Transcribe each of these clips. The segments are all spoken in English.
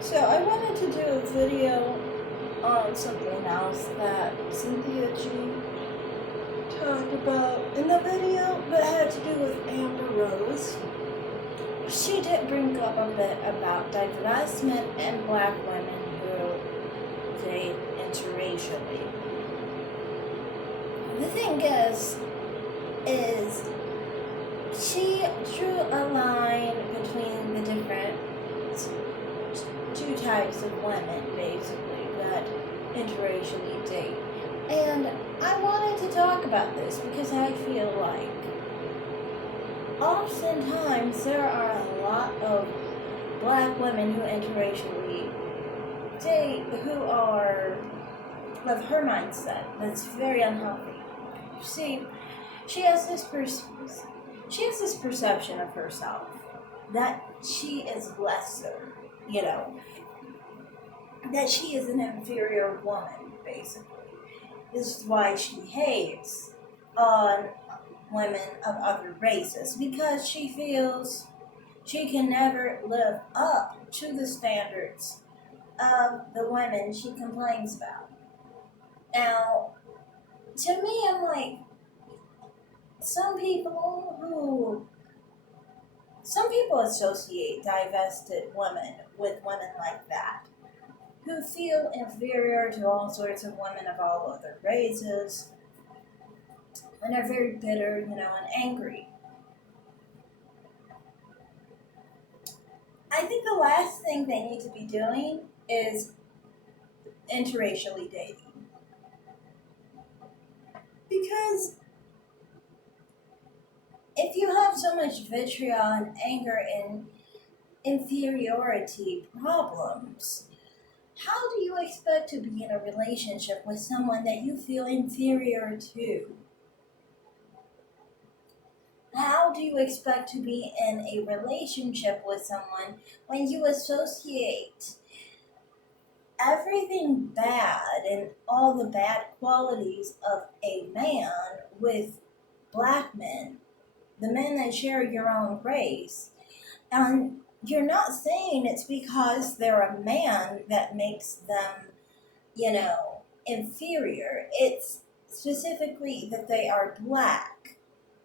So I wanted to do a video on something else that Cynthia G talked about in the video, but had to do with Amber Rose. She did bring up a bit about divestment and black women who date interracially. The thing is she drew a line between the different two types of women, basically, that interracially date. And I wanted to talk about this because I feel like oftentimes there are a lot of black women who interracially date who are of her mindset that's very unhealthy. See, she has this perception of herself that she is lesser, that she is an inferior woman, basically. This is why she hates on women of other races, because she feels she can never live up to the standards of the women she complains about. Now, to me, I'm like, some people associate divested women with women like that, who feel inferior to all sorts of women of all other races, and are very bitter, and angry. I think the last thing they need to be doing is interracially dating. Because if you have so much vitriol and anger and inferiority problems, how do you expect to be in a relationship with someone that you feel inferior to? How do you expect to be in a relationship with someone when you associate everything bad and all the bad qualities of a man with black men, the men that share your own race? And you're not saying it's because they're a man that makes them, inferior. It's specifically that they are black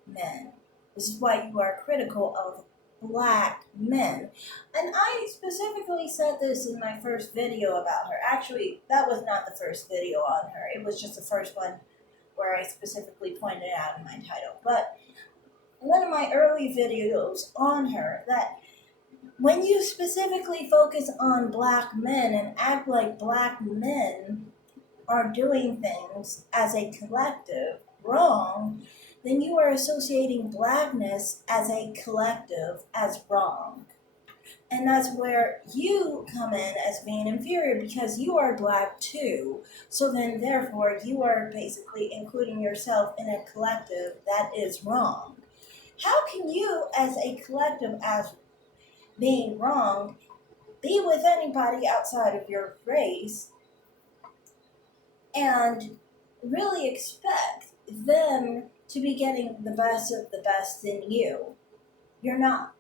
men. This is why you are critical of black men. And I specifically said this in my first video about her. Actually, that was not the first video on her. It was just the first one where I specifically pointed out in my title. But one of my early videos on her, that when you specifically focus on black men and act like black men are doing things as a collective wrong, then you are associating blackness as a collective as wrong. And that's where you come in as being inferior, because you are black too. So then, therefore, you are basically including yourself in a collective that is wrong. How can you, as a collective, as being wrong, be with anybody outside of your race and really expect them to be getting the best of the best in you? You're not.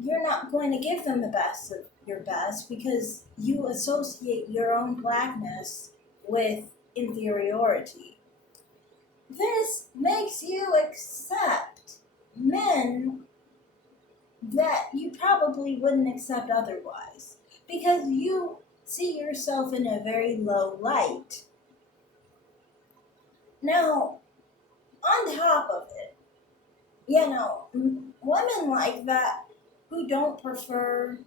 You're not going to give them the best of your best, because you associate your own blackness with inferiority. This makes you accept men that you probably wouldn't accept otherwise, because you see yourself in a very low light. Now, on top of it, women like that who don't prefer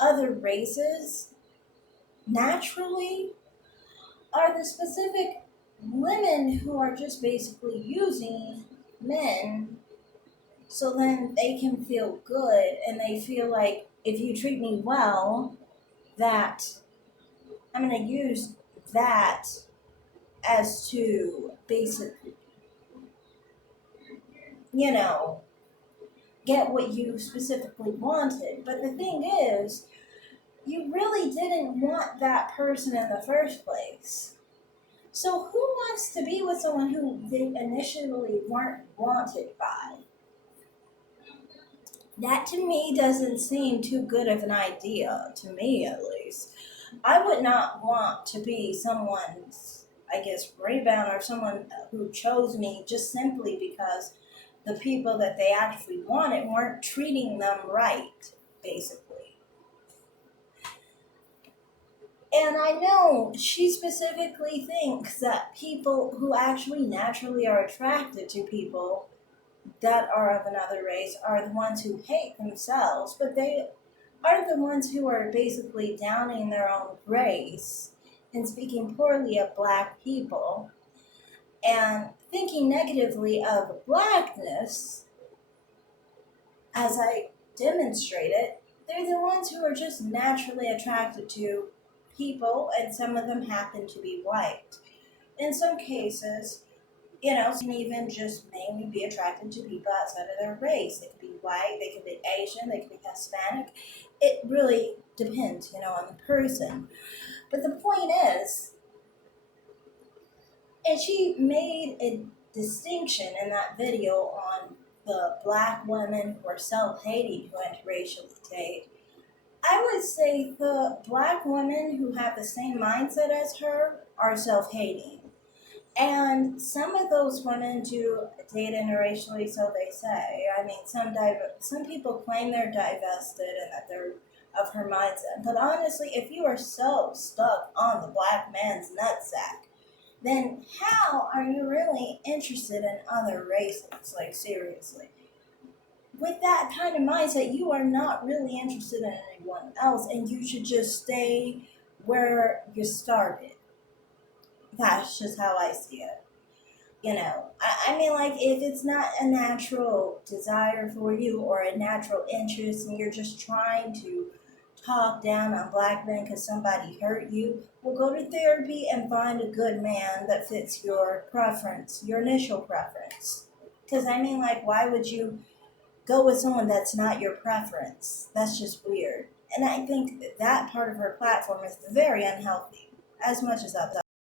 other races naturally are the specific women who are just basically using men, so then they can feel good, and they feel like, if you treat me well, that I'm going to use that as to basically, get what you specifically wanted. But the thing is, you really didn't want that person in the first place. So who wants to be with someone who they initially weren't wanted by? That to me doesn't seem too good of an idea, to me at least. I would not want to be someone's, I guess, rebound or someone who chose me just simply because the people that they actually wanted weren't treating them right, basically. And I know she specifically thinks that people who actually naturally are attracted to people that are of another race are the ones who hate themselves, but they are the ones who are basically downing their own race and speaking poorly of black people and thinking negatively of blackness, as I demonstrated. They're the ones who are just naturally attracted to people, and some of them happen to be white. In some cases, can even just mainly be attracted to people outside of their race. They could be white, they could be Asian, they could be Hispanic. It really depends, on the person. But the point is, and she made a distinction in that video on the black women who are self-hating who interracially date. I would say the black women who have the same mindset as her are self-hating. And some of those women do date interracially, so they say. I mean, some people claim they're divested and that they're of her mindset. But honestly, if you are so stuck on the black man's nutsack, then how are you really interested in other races? Like, seriously. With that kind of mindset, you are not really interested in anyone else, and you should just stay where you started. That's just how I see it. I mean, like, if it's not a natural desire for you or a natural interest and you're just trying to talk down on black men because somebody hurt you, well, go to therapy and find a good man that fits your preference, your initial preference. Because I mean, like, why would you go with someone that's not your preference? That's just weird. And I think that part of her platform is very unhealthy, as much as I